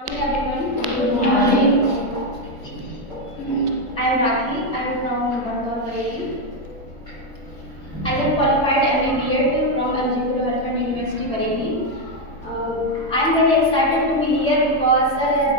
Morning everyone. Good morning. I am Rakhi. I am from Bareilly. I have qualified MBA from University Bareilly. I am very excited to be here because sir has